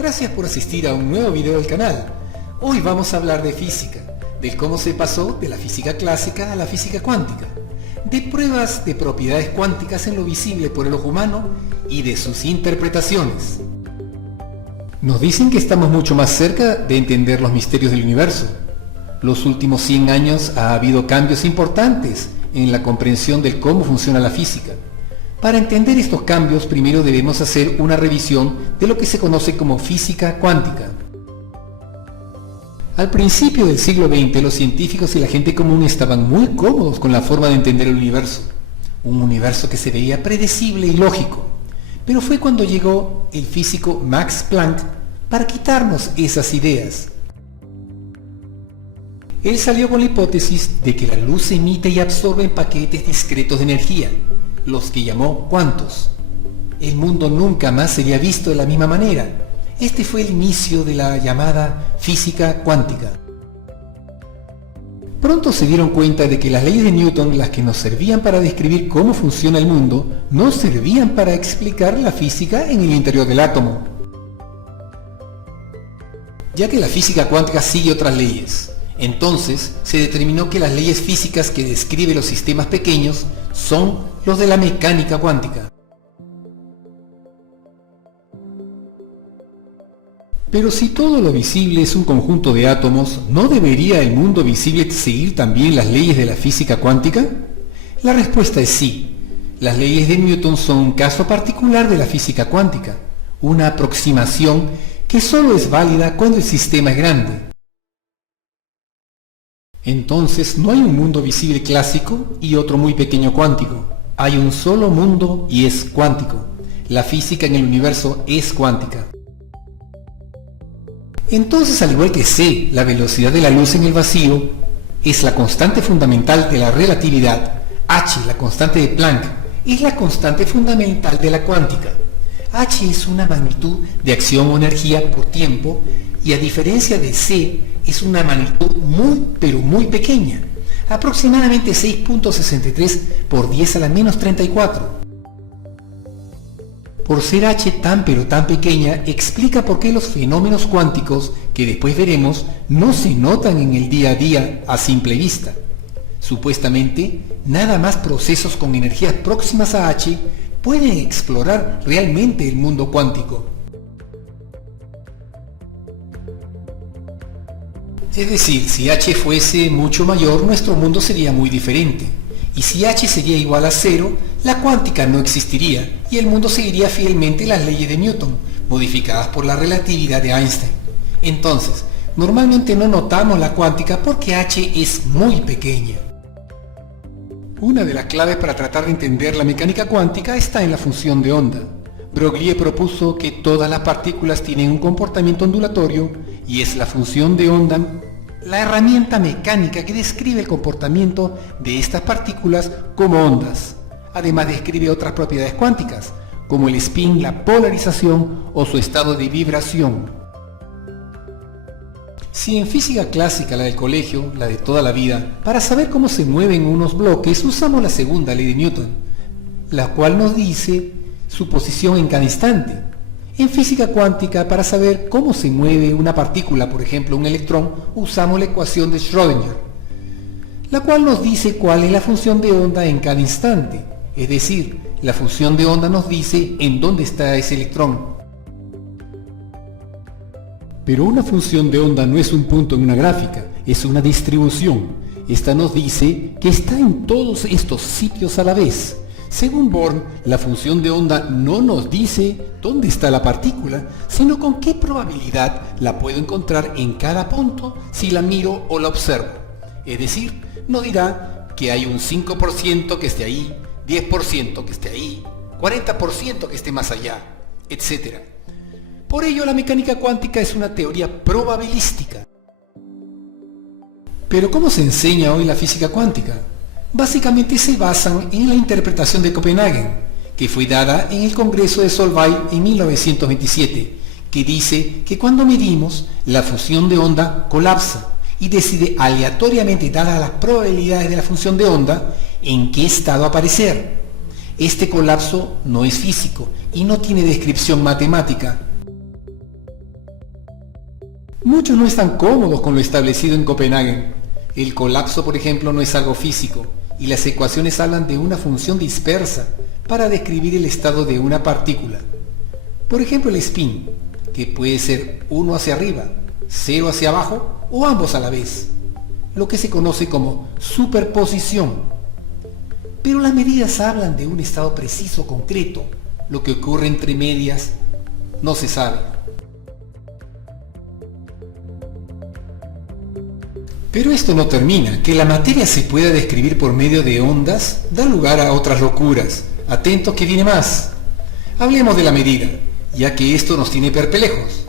Gracias por asistir a un nuevo video del canal. Hoy vamos a hablar de física, de cómo se pasó de la física clásica a la física cuántica, de pruebas de propiedades cuánticas en lo visible por el ojo humano y de sus interpretaciones. Nos dicen que estamos mucho más cerca de entender los misterios del universo. Los últimos 100 años ha habido cambios importantes en la comprensión de cómo funciona la física. Para entender estos cambios, primero debemos hacer una revisión de lo que se conoce como física cuántica. Al principio del siglo XX, los científicos y la gente común estaban muy cómodos con la forma de entender el universo. Un universo que se veía predecible y lógico. Pero fue cuando llegó el físico Max Planck para quitarnos esas ideas. Él salió con la hipótesis de que la luz se emite y absorbe en paquetes discretos de energía, los que llamó cuantos. El mundo nunca más sería visto de la misma manera. Este fue el inicio de la llamada física cuántica. Pronto se dieron cuenta de que las leyes de Newton, las que nos servían para describir cómo funciona el mundo, no servían para explicar la física en el interior del átomo, ya que la física cuántica sigue otras leyes. Entonces se determinó que las leyes físicas que describen los sistemas pequeños son los de la mecánica cuántica. Pero si todo lo visible es un conjunto de átomos, ¿no debería el mundo visible seguir también las leyes de la física cuántica? La respuesta es sí. Las leyes de Newton son un caso particular de la física cuántica, una aproximación que solo es válida cuando el sistema es grande. Entonces no hay un mundo visible clásico y otro muy pequeño cuántico. Hay un solo mundo y es cuántico. La física en el universo es cuántica. Entonces, al igual que c, la velocidad de la luz en el vacío, es la constante fundamental de la relatividad, h, la constante de Planck, es la constante fundamental de la cuántica. H es una magnitud de acción o energía por tiempo y a diferencia de c, es una magnitud muy pequeña, aproximadamente 6.63 por 10 a la menos 34. Por ser h tan pequeña, explica por qué los fenómenos cuánticos, que después veremos, no se notan en el día a día a simple vista. Supuestamente, nada más procesos con energías próximas a h pueden explorar realmente el mundo cuántico. Es decir, si h fuese mucho mayor, nuestro mundo sería muy diferente. Y si h sería igual a 0, la cuántica no existiría y el mundo seguiría fielmente las leyes de Newton, modificadas por la relatividad de Einstein. Entonces, normalmente no notamos la cuántica porque h es muy pequeña. Una de las claves para tratar de entender la mecánica cuántica está en la función de onda. Broglie propuso que todas las partículas tienen un comportamiento ondulatorio y es la función de onda la herramienta mecánica que describe el comportamiento de estas partículas como ondas. Además describe otras propiedades cuánticas, como el spin, la polarización o su estado de vibración. Si en física clásica, la del colegio, la de toda la vida, para saber cómo se mueven unos bloques usamos la segunda ley de Newton, la cual nos dice su posición en cada instante. En física cuántica, para saber cómo se mueve una partícula, por ejemplo un electrón, usamos la ecuación de Schrödinger, la cual nos dice cuál es la función de onda en cada instante. Es decir, la función de onda nos dice en dónde está ese electrón. Pero una función de onda no es un punto en una gráfica, es una distribución. Esta nos dice que está en todos estos sitios a la vez. Según Born, la función de onda no nos dice dónde está la partícula, sino con qué probabilidad la puedo encontrar en cada punto si la miro o la observo. Es decir, no dirá que hay un 5% que esté ahí, 10% que esté ahí, 40% que esté más allá, etc. Por ello, la mecánica cuántica es una teoría probabilística. Pero ¿cómo se enseña hoy la física cuántica? Básicamente se basan en la interpretación de Copenhagen, que fue dada en el Congreso de Solvay en 1927, que dice que cuando medimos, la función de onda colapsa y decide aleatoriamente, dadas las probabilidades de la función de onda, en qué estado aparecer. Este colapso no es físico y no tiene descripción matemática. Muchos no están cómodos con lo establecido en Copenhague. El colapso, por ejemplo, no es algo físico, y las ecuaciones hablan de una función dispersa para describir el estado de una partícula. Por ejemplo, el spin, que puede ser 1 hacia arriba, 0 hacia abajo o ambos a la vez, lo que se conoce como superposición. Pero las medidas hablan de un estado preciso concreto. Lo que ocurre entre medias no se sabe. Pero esto no termina. Que la materia se pueda describir por medio de ondas da lugar a otras locuras. Atentos que viene más. Hablemos de la medida, ya que esto nos tiene perplejos.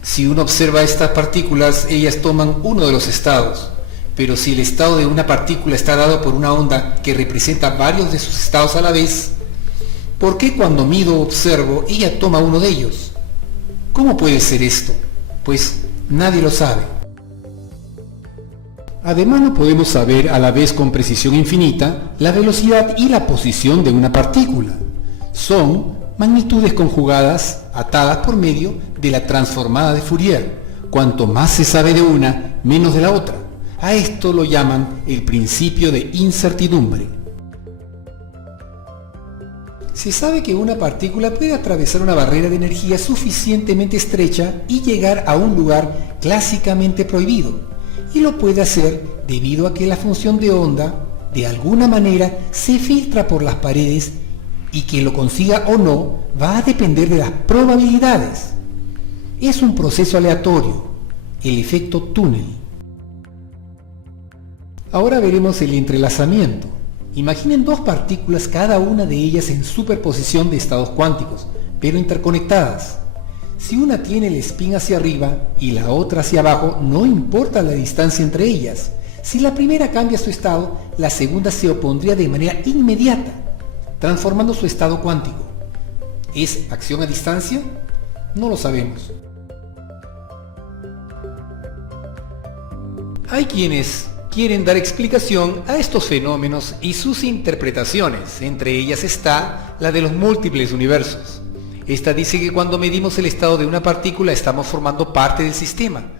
Si uno observa estas partículas, ellas toman uno de los estados. Pero si el estado de una partícula está dado por una onda que representa varios de sus estados a la vez, ¿por qué cuando mido o observo ella toma uno de ellos? ¿Cómo puede ser esto? Pues nadie lo sabe. Además, no podemos saber a la vez con precisión infinita la velocidad y la posición de una partícula. Son magnitudes conjugadas, atadas por medio de la transformada de Fourier. Cuanto más se sabe de una, menos de la otra. A esto lo llaman el principio de incertidumbre. Se sabe que una partícula puede atravesar una barrera de energía suficientemente estrecha y llegar a un lugar clásicamente prohibido. Y lo puede hacer debido a que la función de onda, de alguna manera, se filtra por las paredes y que lo consiga o no va a depender de las probabilidades. Es un proceso aleatorio, el efecto túnel. Ahora veremos el entrelazamiento. Imaginen dos partículas, cada una de ellas en superposición de estados cuánticos, pero interconectadas. Si una tiene el spin hacia arriba y la otra hacia abajo, no importa la distancia entre ellas. Si la primera cambia su estado, la segunda se opondría de manera inmediata, transformando su estado cuántico. ¿Es acción a distancia? No lo sabemos. Hay quienes quieren dar explicación a estos fenómenos y sus interpretaciones. Entre ellas está la de los múltiples universos. Esta dice que cuando medimos el estado de una partícula estamos formando parte del sistema.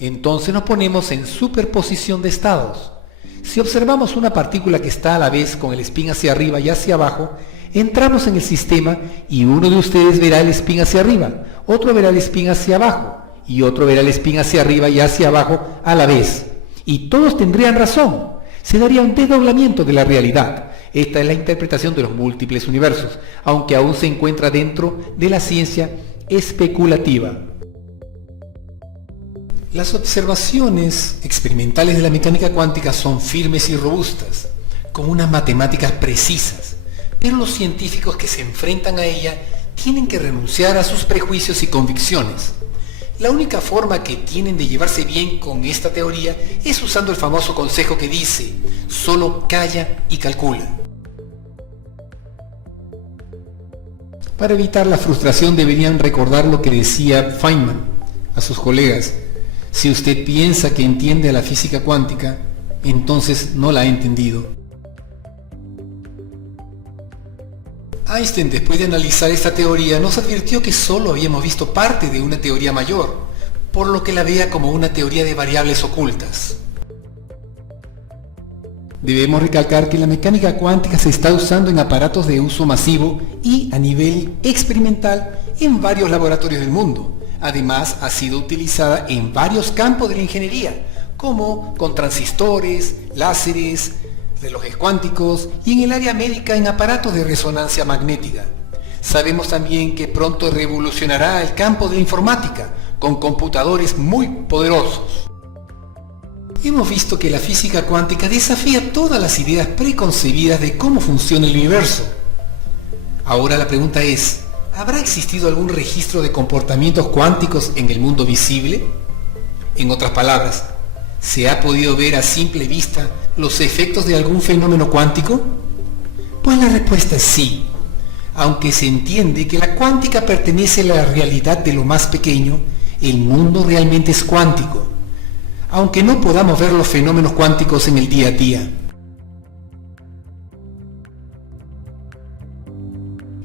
Entonces nos ponemos en superposición de estados. Si observamos una partícula que está a la vez con el spin hacia arriba y hacia abajo, entramos en el sistema y uno de ustedes verá el spin hacia arriba, otro verá el spin hacia abajo y otro verá el spin hacia arriba y hacia abajo a la vez. Y todos tendrían razón. Se daría un desdoblamiento de la realidad. Esta es la interpretación de los múltiples universos, aunque aún se encuentra dentro de la ciencia especulativa. Las observaciones experimentales de la mecánica cuántica son firmes y robustas, con unas matemáticas precisas, pero los científicos que se enfrentan a ella tienen que renunciar a sus prejuicios y convicciones. La única forma que tienen de llevarse bien con esta teoría es usando el famoso consejo que dice: solo calla y calcula. Para evitar la frustración deberían recordar lo que decía Feynman a sus colegas: si usted piensa que entiende a la física cuántica, entonces no la ha entendido. Einstein, después de analizar esta teoría, nos advirtió que solo habíamos visto parte de una teoría mayor, por lo que la veía como una teoría de variables ocultas. Debemos recalcar que la mecánica cuántica se está usando en aparatos de uso masivo y a nivel experimental en varios laboratorios del mundo. Además, ha sido utilizada en varios campos de la ingeniería, como con transistores, láseres, relojes cuánticos y en el área médica en aparatos de resonancia magnética. Sabemos también que pronto revolucionará el campo de la informática con computadores muy poderosos. Hemos visto que la física cuántica desafía todas las ideas preconcebidas de cómo funciona el universo. Ahora la pregunta es: ¿habrá existido algún registro de comportamientos cuánticos en el mundo visible? En otras palabras, ¿se ha podido ver a simple vista los efectos de algún fenómeno cuántico? Pues la respuesta es sí, aunque se entiende que la cuántica pertenece a la realidad de lo más pequeño, el mundo realmente es cuántico, aunque no podamos ver los fenómenos cuánticos en el día a día.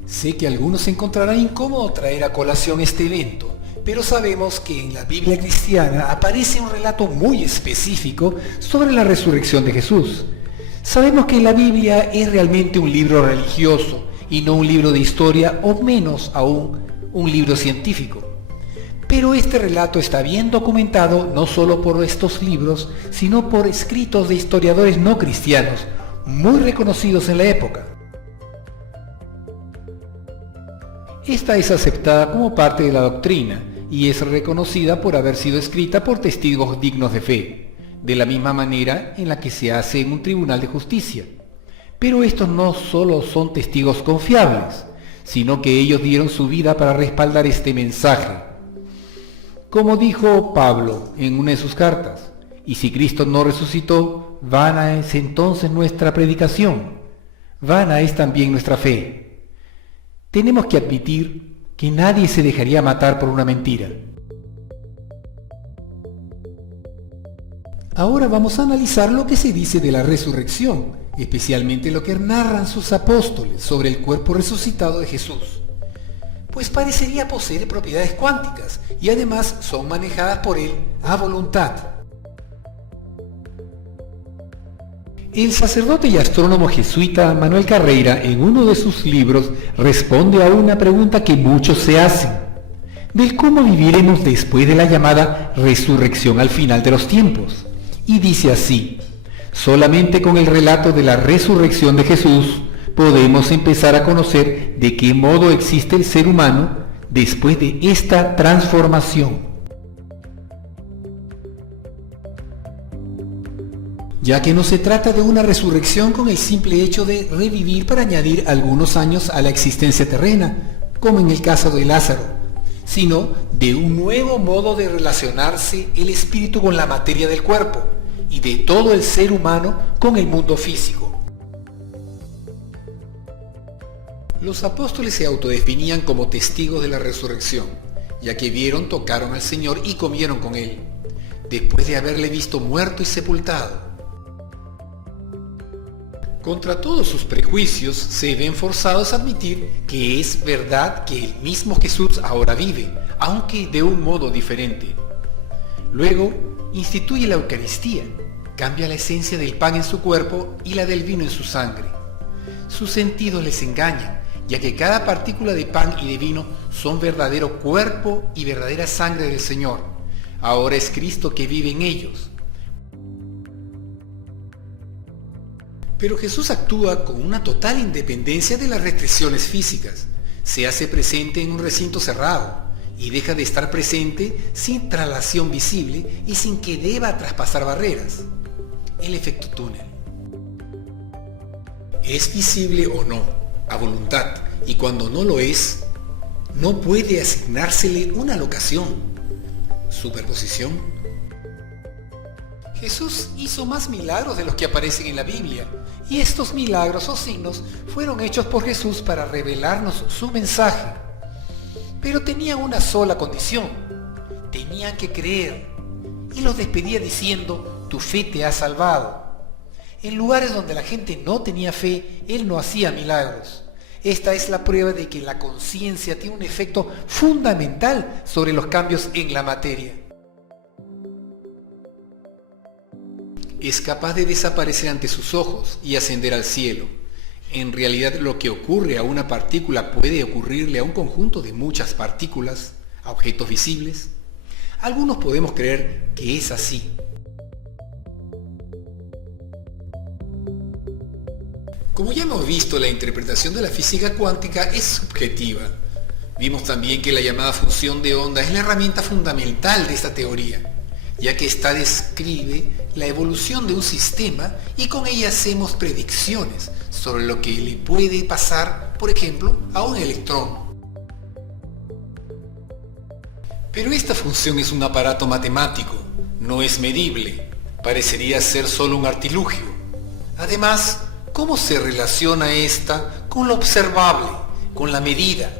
Sé que algunos encontrarán incómodo traer a colación este evento, pero sabemos que en la Biblia cristiana aparece un relato muy específico sobre la resurrección de Jesús. Sabemos que la Biblia es realmente un libro religioso y no un libro de historia, o menos aún un libro científico. Pero este relato está bien documentado no solo por estos libros, sino por escritos de historiadores no cristianos, muy reconocidos en la época. Esta es aceptada como parte de la doctrina y es reconocida por haber sido escrita por testigos dignos de fe, de la misma manera en la que se hace en un tribunal de justicia. Pero estos no solo son testigos confiables, sino que ellos dieron su vida para respaldar este mensaje. Como dijo Pablo en una de sus cartas, y si Cristo no resucitó, vana es entonces nuestra predicación, vana es también nuestra fe. Tenemos que admitir que nadie se dejaría matar por una mentira. Ahora vamos a analizar lo que se dice de la resurrección, especialmente lo que narran sus apóstoles sobre el cuerpo resucitado de Jesús. Pues parecería poseer propiedades cuánticas y además son manejadas por él a voluntad. El sacerdote y astrónomo jesuita Manuel Carreira, en uno de sus libros, responde a una pregunta que muchos se hacen, del cómo viviremos después de la llamada resurrección al final de los tiempos. Y dice así: solamente con el relato de la resurrección de Jesús podemos empezar a conocer de qué modo existe el ser humano después de esta transformación. Ya que no se trata de una resurrección con el simple hecho de revivir para añadir algunos años a la existencia terrena, como en el caso de Lázaro, sino de un nuevo modo de relacionarse el espíritu con la materia del cuerpo y de todo el ser humano con el mundo físico. Los apóstoles se autodefinían como testigos de la resurrección, ya que vieron, tocaron al Señor y comieron con Él, después de haberle visto muerto y sepultado. Contra todos sus prejuicios, se ven forzados a admitir que es verdad que el mismo Jesús ahora vive, aunque de un modo diferente. Luego, instituye la Eucaristía, cambia la esencia del pan en su cuerpo y la del vino en su sangre. Sus sentidos les engañan, ya que cada partícula de pan y de vino son verdadero cuerpo y verdadera sangre del Señor. Ahora es Cristo que vive en ellos. Pero Jesús actúa con una total independencia de las restricciones físicas. Se hace presente en un recinto cerrado y deja de estar presente sin traslación visible y sin que deba traspasar barreras. El efecto túnel. Es visible o no, a voluntad, y cuando no lo es, no puede asignársele una locación. Superposición. Jesús hizo más milagros de los que aparecen en la Biblia, y estos milagros o signos fueron hechos por Jesús para revelarnos su mensaje. Pero tenían una sola condición: tenían que creer, y los despedía diciendo: tu fe te ha salvado. En lugares donde la gente no tenía fe, Él no hacía milagros. Esta es la prueba de que la conciencia tiene un efecto fundamental sobre los cambios en la materia. Es capaz de desaparecer ante sus ojos y ascender al cielo. En realidad, lo que ocurre a una partícula puede ocurrirle a un conjunto de muchas partículas, a objetos visibles. Algunos podemos creer que es así. Como ya hemos visto, la interpretación de la física cuántica es subjetiva. Vimos también que la llamada función de onda es la herramienta fundamental de esta teoría, ya que ésta describe la evolución de un sistema y con ella hacemos predicciones sobre lo que le puede pasar, por ejemplo, a un electrón. Pero esta función es un aparato matemático, no es medible, parecería ser solo un artilugio. Además, ¿cómo se relaciona esta con lo observable, con la medida?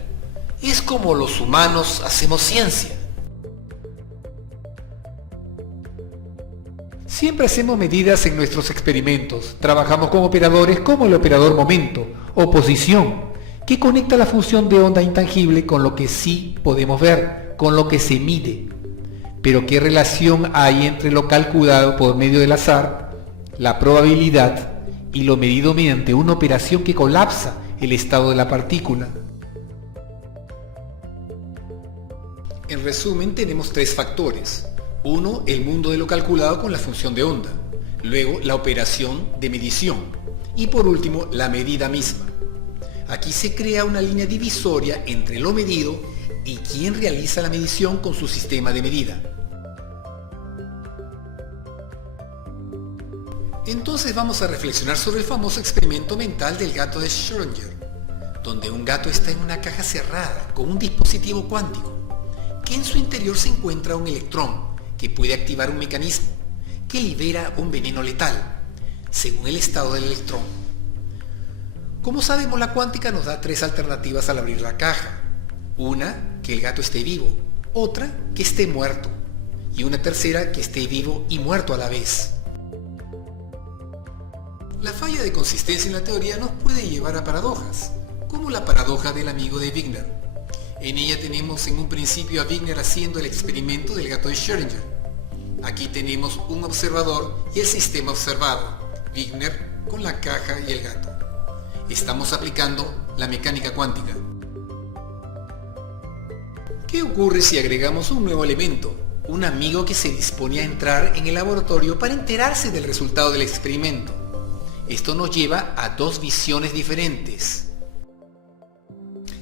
Es como los humanos hacemos ciencia. Siempre hacemos medidas en nuestros experimentos. Trabajamos con operadores como el operador momento o posición, que conecta la función de onda intangible con lo que sí podemos ver, con lo que se mide. Pero ¿qué relación hay entre lo calculado por medio del azar, la probabilidad y lo medido mediante una operación que colapsa el estado de la partícula? En resumen, tenemos tres factores. Uno, el mundo de lo calculado con la función de onda. Luego, la operación de medición. Y por último, la medida misma. Aquí se crea una línea divisoria entre lo medido y quien realiza la medición con su sistema de medida. Entonces vamos a reflexionar sobre el famoso experimento mental del gato de Schrödinger, donde un gato está en una caja cerrada con un dispositivo cuántico, que en su interior se encuentra un electrón que puede activar un mecanismo que libera un veneno letal, según el estado del electrón. Como sabemos, la cuántica nos da tres alternativas al abrir la caja. Una, que el gato esté vivo, otra, que esté muerto, y una tercera, que esté vivo y muerto a la vez. La falla de consistencia en la teoría nos puede llevar a paradojas, como la paradoja del amigo de Wigner. En ella tenemos en un principio a Wigner haciendo el experimento del gato de Schrödinger. Aquí tenemos un observador y el sistema observado, Wigner con la caja y el gato. Estamos aplicando la mecánica cuántica. ¿Qué ocurre si agregamos un nuevo elemento? Un amigo que se dispone a entrar en el laboratorio para enterarse del resultado del experimento. Esto nos lleva a dos visiones diferentes.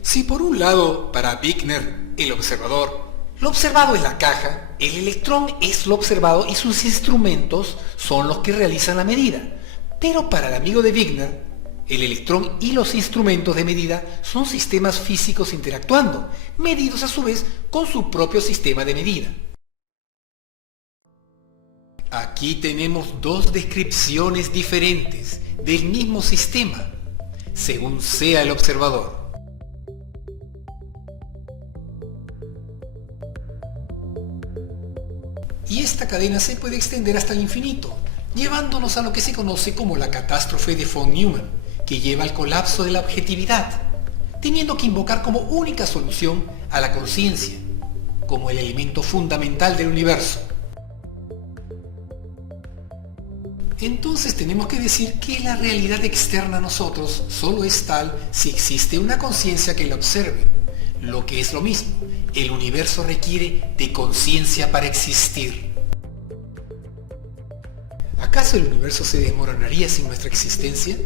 Si por un lado, para Wigner, el observador, lo observado es la caja, el electrón es lo observado y sus instrumentos son los que realizan la medida. Pero para el amigo de Wigner, el electrón y los instrumentos de medida son sistemas físicos interactuando, medidos a su vez con su propio sistema de medida. Aquí tenemos dos descripciones diferentes del mismo sistema, según sea el observador. Y esta cadena se puede extender hasta el infinito, llevándonos a lo que se conoce como la catástrofe de von Neumann, que lleva al colapso de la objetividad, teniendo que invocar como única solución a la conciencia, como el elemento fundamental del universo. Entonces tenemos que decir que la realidad externa a nosotros solo es tal si existe una conciencia que la observe. Lo que es lo mismo, el universo requiere de conciencia para existir. ¿Acaso el universo se desmoronaría sin nuestra existencia?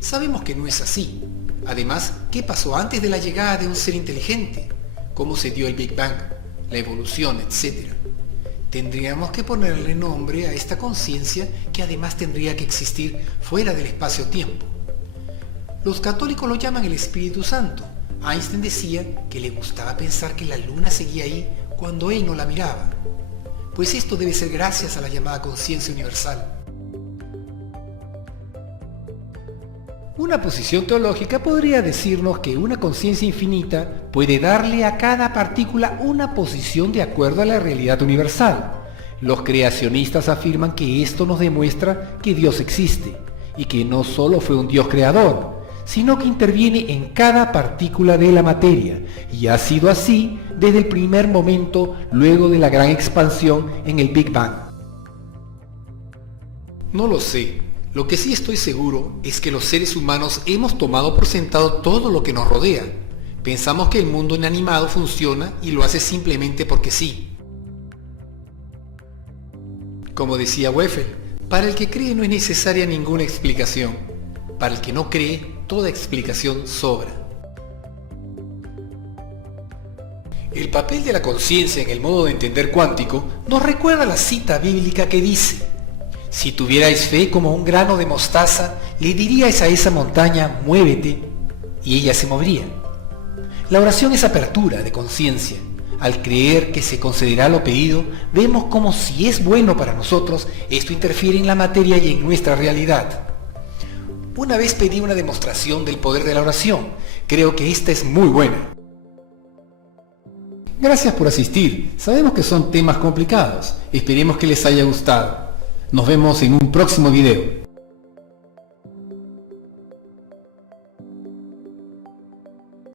Sabemos que no es así. Además, ¿qué pasó antes de la llegada de un ser inteligente? ¿Cómo se dio el Big Bang, la evolución, etcétera? Tendríamos que ponerle nombre a esta conciencia que además tendría que existir fuera del espacio-tiempo. Los católicos lo llaman el Espíritu Santo. Einstein decía que le gustaba pensar que la luna seguía ahí cuando él no la miraba. Pues esto debe ser gracias a la llamada conciencia universal. Una posición teológica podría decirnos que una conciencia infinita puede darle a cada partícula una posición de acuerdo a la realidad universal. Los creacionistas afirman que esto nos demuestra que Dios existe y que no solo fue un Dios creador, sino que interviene en cada partícula de la materia, y ha sido así desde el primer momento luego de la gran expansión en el Big Bang. No lo sé. Lo que sí estoy seguro es que los seres humanos hemos tomado por sentado todo lo que nos rodea. Pensamos que el mundo inanimado funciona y lo hace simplemente porque sí. Como decía Weffel, para el que cree no es necesaria ninguna explicación. Para el que no cree, toda explicación sobra. El papel de la conciencia en el modo de entender cuántico nos recuerda la cita bíblica que dice: si tuvierais fe como un grano de mostaza, le diríais a esa montaña, muévete, y ella se movería. La oración es apertura de conciencia. Al creer que se concederá lo pedido, vemos como si es bueno para nosotros, esto interfiere en la materia y en nuestra realidad. Una vez pedí una demostración del poder de la oración. Creo que esta es muy buena. Gracias por asistir. Sabemos que son temas complicados. Esperemos que les haya gustado. Nos vemos en un próximo video.